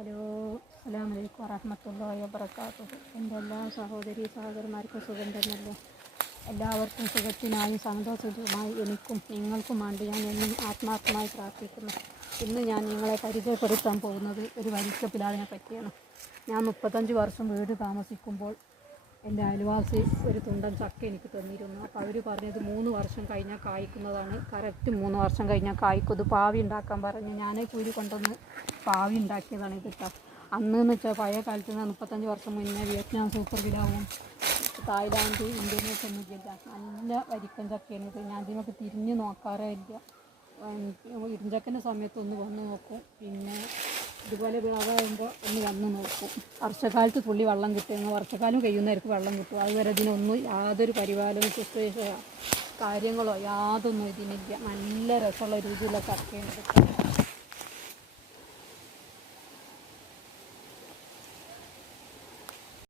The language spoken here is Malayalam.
ഹലോ അസ്സാം വലൈക്കും വറഹമത്തല്ലാ വബർക്കാത്തു എന്റെ എല്ലാ സഹോദരി സഹോദരന്മാർക്കും സുഖം തന്നല്ലോ എല്ലാവർക്കും സുഖത്തിനായും സന്തോഷമായി എനിക്കും നിങ്ങൾക്കും വേണ്ടി ഞാൻ എന്നും ആത്മാർത്ഥമായി പ്രാർത്ഥിക്കുന്നു. ഇന്ന് ഞാൻ നിങ്ങളെ പരിചയപ്പെടുത്താൻ പോകുന്നത് ഒരു വലിയ പറ്റിയാണ്. ഞാൻ മുപ്പത്തഞ്ച് വർഷം വീട് താമസിക്കുമ്പോൾ എന്റെ അയൽവാസി ഒരു തുണ്ടൻ ചക്ക എനിക്ക് തന്നിരുന്നു. അപ്പോൾ അവർ പറഞ്ഞത് മൂന്ന് വർഷം കഴിഞ്ഞാൽ കായ്ക്കുന്നതാണ്. കറക്റ്റ് മൂന്ന് വർഷം കഴിഞ്ഞാൽ കായ്ക്കും. ഇത് പാവി ഉണ്ടാക്കാൻ പറഞ്ഞു. ഞാൻ കുരു കൊണ്ടുവന്ന് പാവി ഉണ്ടാക്കിയതാണ് ഇത് കേട്ടോ അന്ന് എന്ന് വെച്ചാൽ പഴയ കാലത്ത് നിന്ന് മുപ്പത്തഞ്ച് വർഷം മുന്നേ വിയറ്റ്നാം സൂപ്പർ വിലാവും തായ്ലാൻഡ് ഇന്ത്യയിലേക്ക് ഒന്നും ഇല്ല നല്ല വരിക്കൻ ചക്കയാണ് ഇത്. ഞാൻ ഇതിനൊക്കെ തിരിഞ്ഞ് നോക്കാറേ ഇല്ല. ഇരുചക്കന്റെ സമയത്ത് ഒന്ന് വന്ന് നോക്കും. ഇതുപോലെ വിളവാകുമ്പോൾ ഒന്ന് വന്ന് നോക്കും. വർഷക്കാലത്ത് തുള്ളി വെള്ളം കിട്ടുമെന്ന് വർഷക്കാലം കഴിയുന്നവർക്ക് വെള്ളം കിട്ടും. അതുവരെ ഇതിനൊന്നും യാതൊരു പരിപാലനവും ശുശ്രൂഷയോ കാര്യങ്ങളോ യാതൊന്നും ഇതിനില്ല. നല്ല രസമുള്ള രീതിയിലൊക്കെ ഇത്